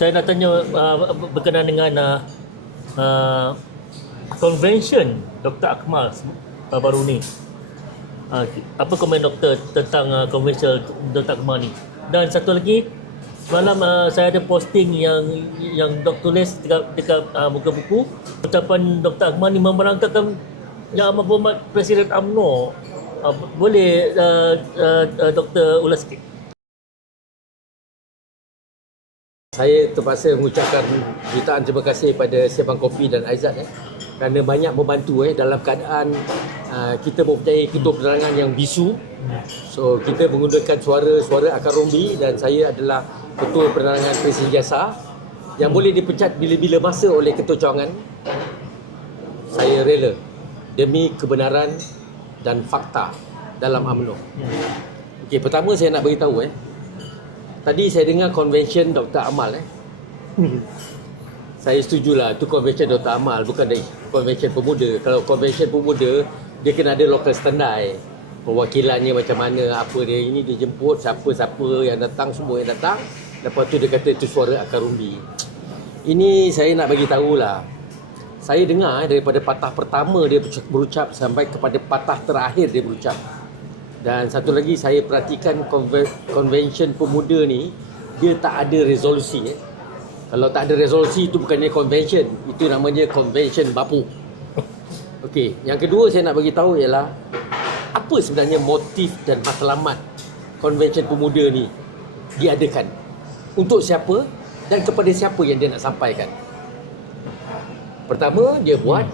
Saya nak tanya uh, berkenaan dengan uh, uh, convention Dr. Akmal uh, baru ni. Uh, apa komen doktor tentang uh, convention Dr. Akmal ni? Dan satu lagi, semalam uh, saya ada posting yang yang doktor tulis dekat, dekat uh, muka buku ucapan Dr. Akmal ni memerangkakan yang amat berhormat Presiden UMNO. Uh, boleh uh, uh, uh, doktor ulas sikit? Saya terpaksa mengucapkan jutaan terima kasih pada Siapang Kopi dan Aizat eh, kerana banyak membantu eh, dalam keadaan uh, kita mempunyai ketua penerangan yang bisu. So kita menggunakan suara-suara akar rombi dan saya adalah ketua penerangan Presiden Jasa yang boleh dipecat bila-bila masa oleh ketua cawangan. Saya rela demi kebenaran dan fakta dalam UMNO. Okey, pertama saya nak beritahu eh, Tadi saya dengar convention Dr. Amal eh. saya setujulah tu convention Dr. Amal bukan dari convention pemuda. Kalau convention pemuda dia kena ada local standard. Perwakilannya macam mana, apa dia ini dia jemput siapa-siapa yang datang semua yang datang. Lepas tu dia kata itu suara akar rumbi. Ini saya nak bagi tahulah. Saya dengar eh, daripada patah pertama dia berucap sampai kepada patah terakhir dia berucap. Dan satu lagi saya perhatikan conven- convention pemuda ni dia tak ada resolusi eh. Kalau tak ada resolusi itu bukannya convention, itu namanya convention bapuk. Okey, yang kedua saya nak bagi tahu ialah apa sebenarnya motif dan matlamat convention pemuda ni diadakan. Untuk siapa dan kepada siapa yang dia nak sampaikan. Pertama dia buat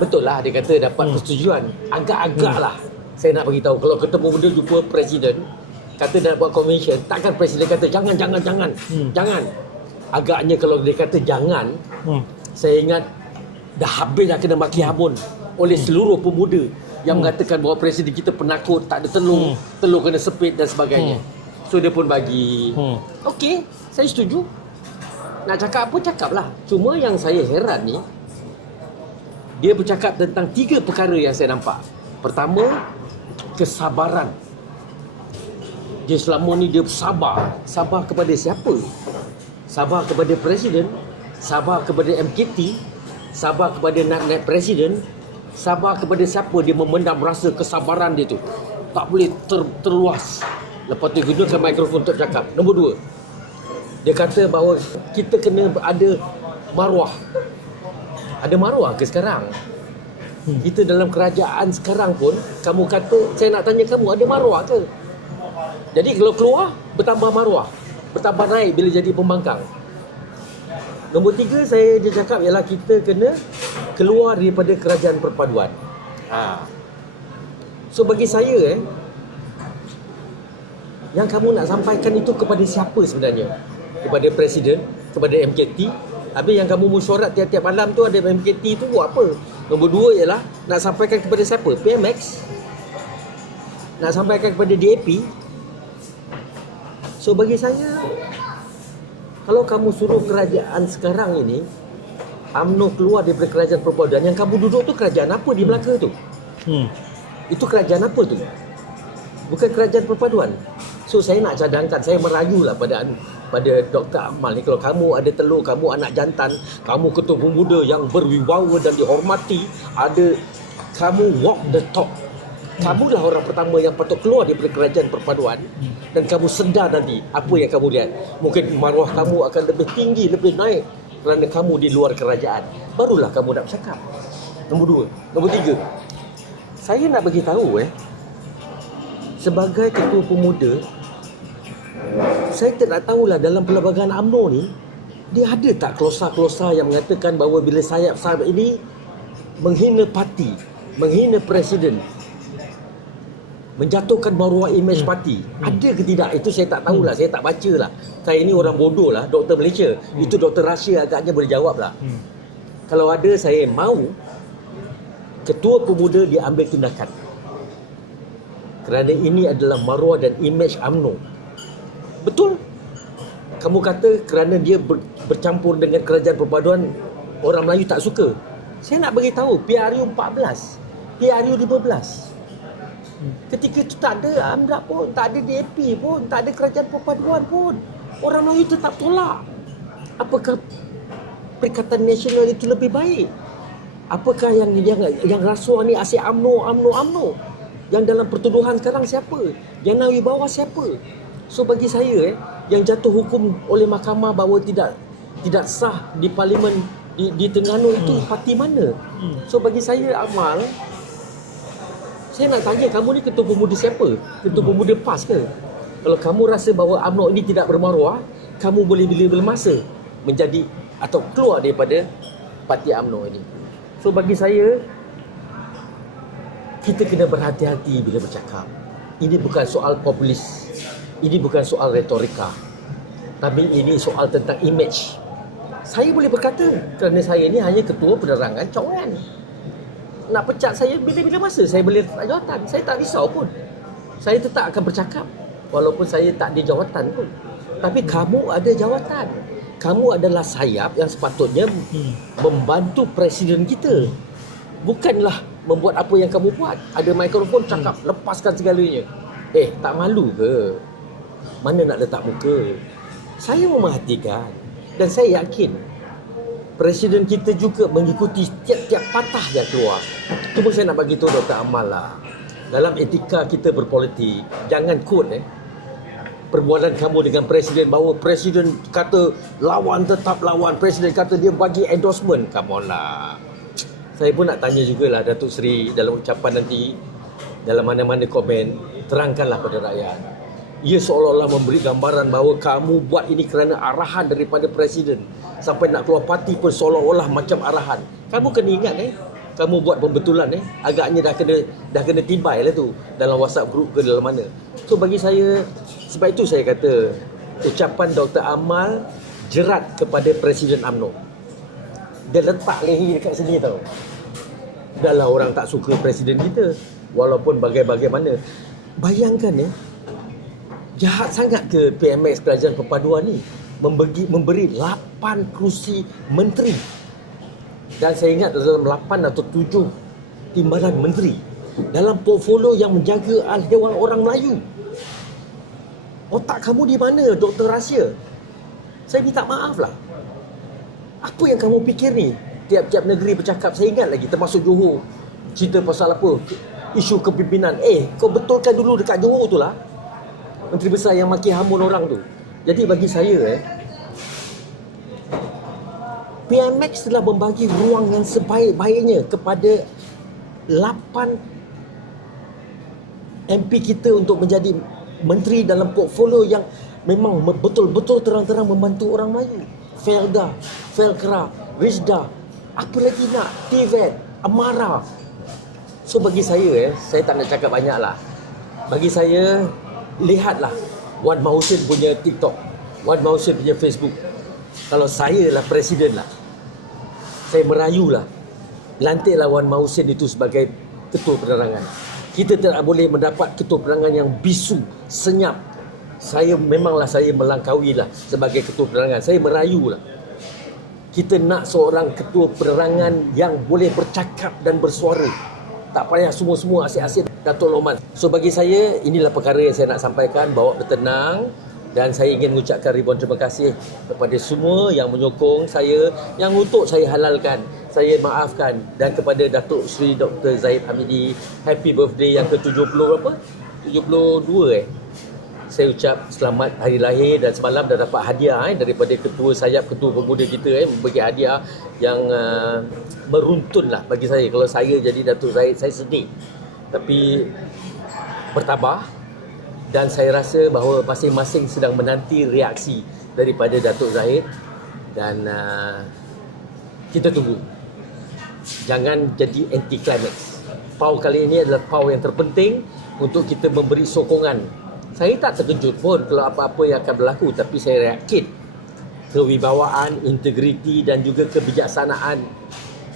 betul lah dia kata dapat persetujuan. Agak-agak lah saya nak bagi tahu kalau ketemu benda jumpa presiden kata nak buat convention takkan presiden kata jangan jangan jangan hmm. jangan agaknya kalau dia kata jangan hmm. saya ingat dah habis dah kena maki habun oleh seluruh pemuda yang hmm. mengatakan bahawa presiden kita penakut tak ada telur hmm. telur kena sepit dan sebagainya hmm. so dia pun bagi hmm. okey saya setuju nak cakap apa cakap lah cuma yang saya heran ni dia bercakap tentang tiga perkara yang saya nampak pertama kesabaran. Dia selama ni dia sabar. Sabar kepada siapa? Sabar kepada presiden, sabar kepada MKT, sabar kepada nak naik presiden, sabar kepada siapa dia memendam rasa kesabaran dia tu. Tak boleh ter, terluas. Lepas tu gunakan mikrofon untuk cakap. Nombor dua, dia kata bahawa kita kena ada maruah. Ada maruah ke sekarang? Hmm. Kita dalam kerajaan sekarang pun kamu kata saya nak tanya kamu ada maruah ke? Jadi kalau keluar bertambah maruah, bertambah naik bila jadi pembangkang. Nombor tiga saya dia cakap ialah kita kena keluar daripada kerajaan perpaduan. Ha. So bagi saya eh yang kamu nak sampaikan itu kepada siapa sebenarnya? Kepada presiden, kepada MKT, Habis yang kamu mesyuarat tiap-tiap malam tu ada MKT tu buat apa? Nombor dua ialah nak sampaikan kepada siapa? PMX? Nak sampaikan kepada DAP? So bagi saya kalau kamu suruh kerajaan sekarang ini UMNO keluar daripada kerajaan perpaduan yang kamu duduk tu kerajaan apa di Melaka tu? Hmm. Itu kerajaan apa tu? Bukan kerajaan perpaduan. So saya nak cadangkan, saya merayulah pada pada Dr. Amal ni kalau kamu ada telur, kamu anak jantan, kamu ketua pemuda yang berwibawa dan dihormati, ada kamu walk the talk. Kamulah orang pertama yang patut keluar daripada kerajaan perpaduan dan kamu sedar nanti apa yang kamu lihat. Mungkin maruah kamu akan lebih tinggi, lebih naik kerana kamu di luar kerajaan. Barulah kamu nak bercakap. Nombor dua. Nombor tiga. Saya nak bagi tahu eh, sebagai ketua pemuda saya tak nak tahulah dalam pelbagai UMNO ni dia ada tak klosa-klosa yang mengatakan bahawa bila sayap-sayap ini menghina parti, menghina presiden, menjatuhkan maruah imej hmm. parti. Hmm. Ada ke tidak? Itu saya tak tahulah, hmm. saya tak baca lah. Saya ini orang bodoh lah, doktor Malaysia. Hmm. Itu doktor Russia agaknya boleh jawab lah. Hmm. Kalau ada, saya mau ketua pemuda diambil tindakan. Kerana ini adalah maruah dan imej UMNO. Betul. Kamu kata kerana dia ber, bercampur dengan kerajaan perpaduan orang Melayu tak suka. Saya nak bagi tahu PRU 14, PRU 15. Ketika itu tak ada AMDA pun, tak ada DAP pun, tak ada kerajaan perpaduan pun. Orang Melayu tetap tolak. apakah Perikatan Nasional itu lebih baik? Apakah yang yang yang rasuah ni asyik AMNO, AMNO, AMNO? Yang dalam pertuduhan sekarang siapa? Yang nak bawah siapa? So bagi saya eh, yang jatuh hukum oleh mahkamah bahawa tidak tidak sah di parlimen di, di Terengganu itu Hmm. parti mana? Hmm. So bagi saya Amal saya nak tanya kamu ni ketua pemuda siapa? Ketua Hmm. pemuda PAS ke? Kalau kamu rasa bahawa UMNO ini tidak bermaruah, kamu boleh bila-bila masa menjadi atau keluar daripada parti UMNO ini. So bagi saya kita kena berhati-hati bila bercakap. Ini bukan soal populis. Ini bukan soal retorika. Tapi ini soal tentang image. Saya boleh berkata kerana saya ni hanya ketua penerangan cawangan. Nak pecat saya bila-bila masa saya boleh letak jawatan. Saya tak risau pun. Saya tetap akan bercakap walaupun saya tak ada jawatan pun. Tapi kamu ada jawatan. Kamu adalah sayap yang sepatutnya Hmm. membantu presiden kita. Bukanlah membuat apa yang kamu buat. Ada mikrofon cakap lepaskan segalanya. Eh, tak malu ke? Mana nak letak muka? Saya memerhatikan dan saya yakin presiden kita juga mengikuti tiap-tiap patah yang keluar. Cuma saya nak bagi tahu Dr. Amal lah. Dalam etika kita berpolitik, jangan quote eh. Perbualan kamu dengan presiden bahawa presiden kata lawan tetap lawan, presiden kata dia bagi endorsement. Come on lah. Saya pun nak tanya jugalah Datuk Seri dalam ucapan nanti dalam mana-mana komen terangkanlah pada rakyat. Ia seolah-olah memberi gambaran bahawa kamu buat ini kerana arahan daripada presiden. Sampai nak keluar parti pun seolah-olah macam arahan. Kamu kena ingat eh, kamu buat pembetulan eh, agaknya dah kena dah kena tibai lah tu dalam WhatsApp group ke dalam mana. So bagi saya sebab itu saya kata ucapan Dr. Amal jerat kepada Presiden AMNO. Dia letak leher dekat sini tau. Dahlah orang tak suka presiden kita walaupun bagai-bagaimana. Bayangkan eh jahat sangat ke PMX Kerajaan Perpaduan ni? Memberi, memberi 8 kerusi menteri. Dan saya ingat dalam 8 atau 7 timbalan menteri dalam portfolio yang menjaga al-hewan orang Melayu. Otak kamu di mana Dr. Rasya saya minta maaf lah apa yang kamu fikir ni? Tiap-tiap negeri bercakap saya ingat lagi termasuk Johor. Cerita pasal apa? Isu kepimpinan. Eh kau betulkan dulu dekat Johor tu lah menteri besar yang maki hamun orang tu jadi bagi saya eh PMX telah membagi ruang yang sebaik-baiknya kepada 8 MP kita untuk menjadi menteri dalam portfolio yang memang me- betul-betul terang-terang membantu orang Melayu. Felda, Felkra, Rizda, apa lagi nak? TVET, Amara. So bagi saya eh, saya tak nak cakap banyak lah. Bagi saya, lihatlah Wan Mahusin punya TikTok. Wan Mahusin punya Facebook. Kalau saya lah presiden lah, saya merayu lah. Lantiklah Wan Mahusin itu sebagai ketua penerangan. Kita tidak boleh mendapat ketua penerangan yang bisu, senyap. Saya memanglah saya melangkaui lah sebagai ketua penerangan. Saya merayu lah. Kita nak seorang ketua penerangan yang boleh bercakap dan bersuara. Tak payah semua-semua asyik-asyik Datuk Loman. So bagi saya, inilah perkara yang saya nak sampaikan. Bawa bertenang. Dan saya ingin mengucapkan ribuan terima kasih kepada semua yang menyokong saya, yang untuk saya halalkan, saya maafkan. Dan kepada Datuk Seri Dr. Zahid Hamidi, happy birthday yang ke-70 berapa? 72 eh? Saya ucap selamat hari lahir dan semalam dah dapat hadiah eh, daripada ketua sayap ketua pemuda kita eh membagi hadiah yang uh, meruntun lah bagi saya. Kalau saya jadi Datuk Zahid saya sedih. Tapi bertabah dan saya rasa bahawa masing-masing sedang menanti reaksi daripada Datuk Zahid dan uh, kita tunggu. Jangan jadi anti climax pau kali ini adalah pau yang terpenting untuk kita memberi sokongan saya tak terkejut pun kalau apa-apa yang akan berlaku tapi saya yakin kewibawaan, integriti dan juga kebijaksanaan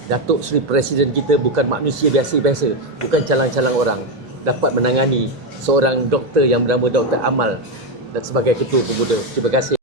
Datuk Seri Presiden kita bukan manusia biasa-biasa, bukan calang-calang orang dapat menangani seorang doktor yang bernama Dr. Amal dan sebagai ketua pemuda. Terima kasih.